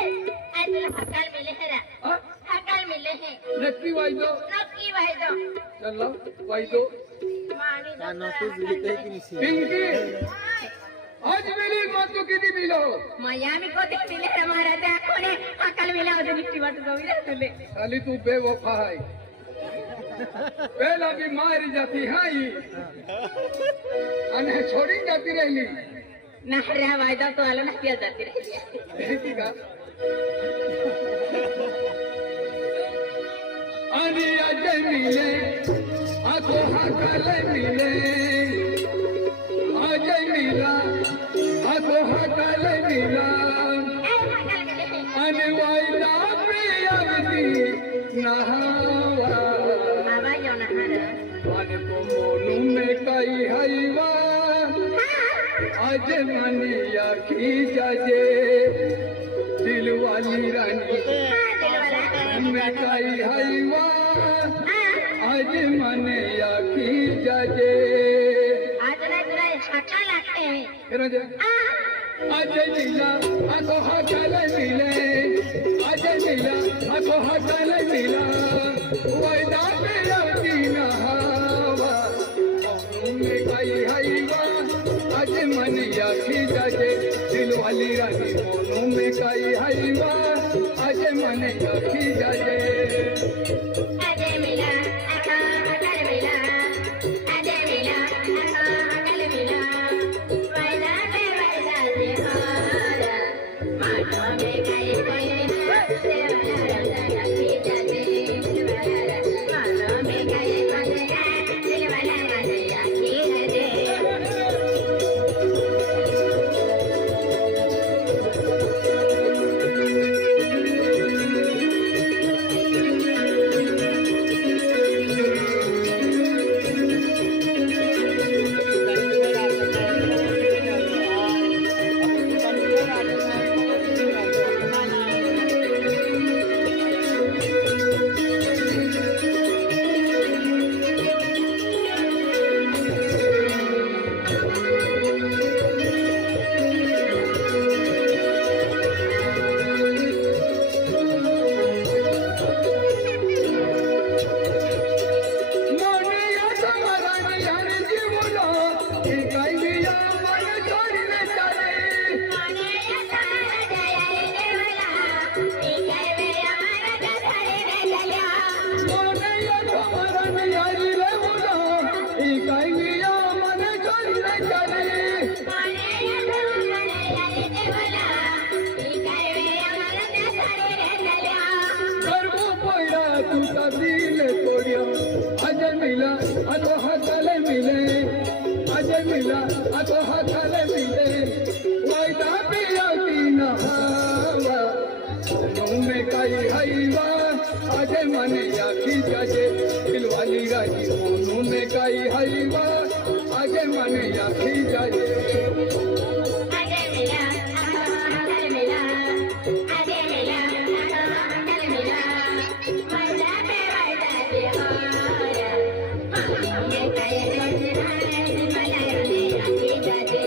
हकाल मिले है हा? हकाल मिले है नक्की वायदो नक्की वायदो चला वायदो पिंकी आज मिली मातू किती मिलो मयामी कोते मिले है महाराजा कोने हकाल मिला होते निक्की वाट जाऊया तुले साली तू बेवफा है पहला भी मारी जाती हाई आणि छोड़ी जाती राहिली नहऱ्या वायदा तो आलो ना किया जाती रही माहिती का आणि अजय मिले आखो हाकाले मिले अजय मिला आखो हाकाले मिला आणि वायदा प्रियावती नहावा बाबा यो नहरा आणि कोमोनू में कई हईवा आज मनी आखी जाजे दिल वाली रानी में कई हईवा आज मने आखी जाजे आज ना तुला हकाल लागते राजा अजय नीला आखो हाकाले मिले अजय नीला आखो हाकाले मिला वायदा प्रियावती नहावा में कई हईवा आज मन आखी जाजे दिल वाली रानी मोनू में कई हईवा आज मन आखी जाजे अजय मिला हकाल मिला अजय मिला हकाल मिला वायदा पे वायदा से हारा मानो में गई कोई देवाला रखी जाते मानो में गई कोई देवाला रखी जाते अजय मिला आखो हाकाले मिले अजय मिला आखो हाकाले मिले वायदा प्रियावती नहावा मोनू में कई हईवा अजय मने आखी जाजे दिल वाली रानी मोनू में कई हईवा अजय मने आखी जाजे अजय मिला हकाल मिला अजय मिला हकाल मिला वायदा पे वायदा से हारा मानो में गई कोई देवाला रखी जाते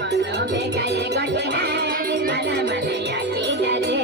मानो में गई कोई देवाला रखी जाते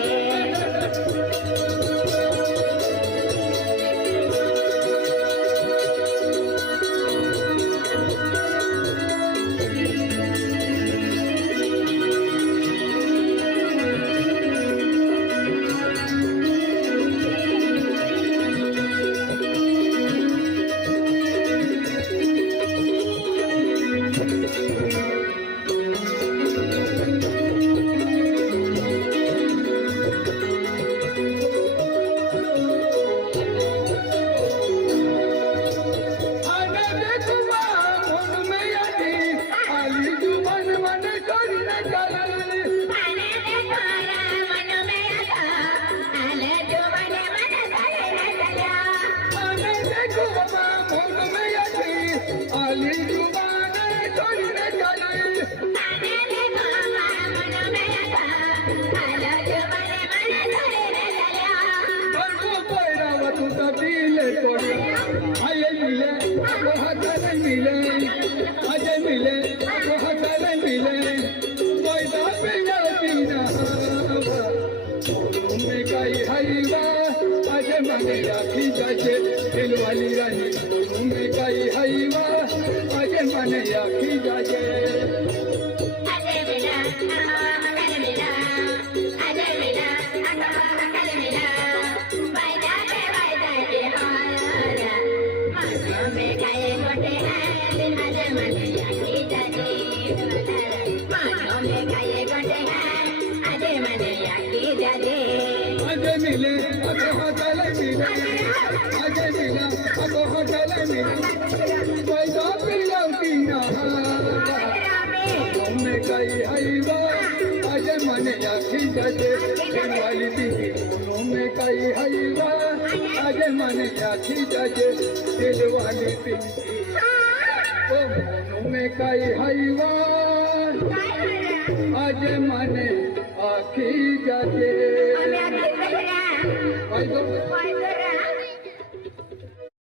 हैवा आज मने आखी जाजे दिलवाली रानी दोनों में काई हैवा आज मने आखी जाजे अजय मिला हकल मिला अजय मिला हकल मिला वायदा के हारा मानो में खाए गोटे हैं दिन अजय मने आखी जाजे मानो में खाए गोटे हैं अजय मने आखी जाजे अजय मिले अगह गले मिले अजय मिला अगह गले मिले पैदा पिलाती ना में कई हैवा आज मने आखी जाजे दिलवाली दीदी दोनों में कई हैवा आज मने आखी जाजे दिलवाली दीदी दोनों में कई हैवा आज मने आखी जाजे Why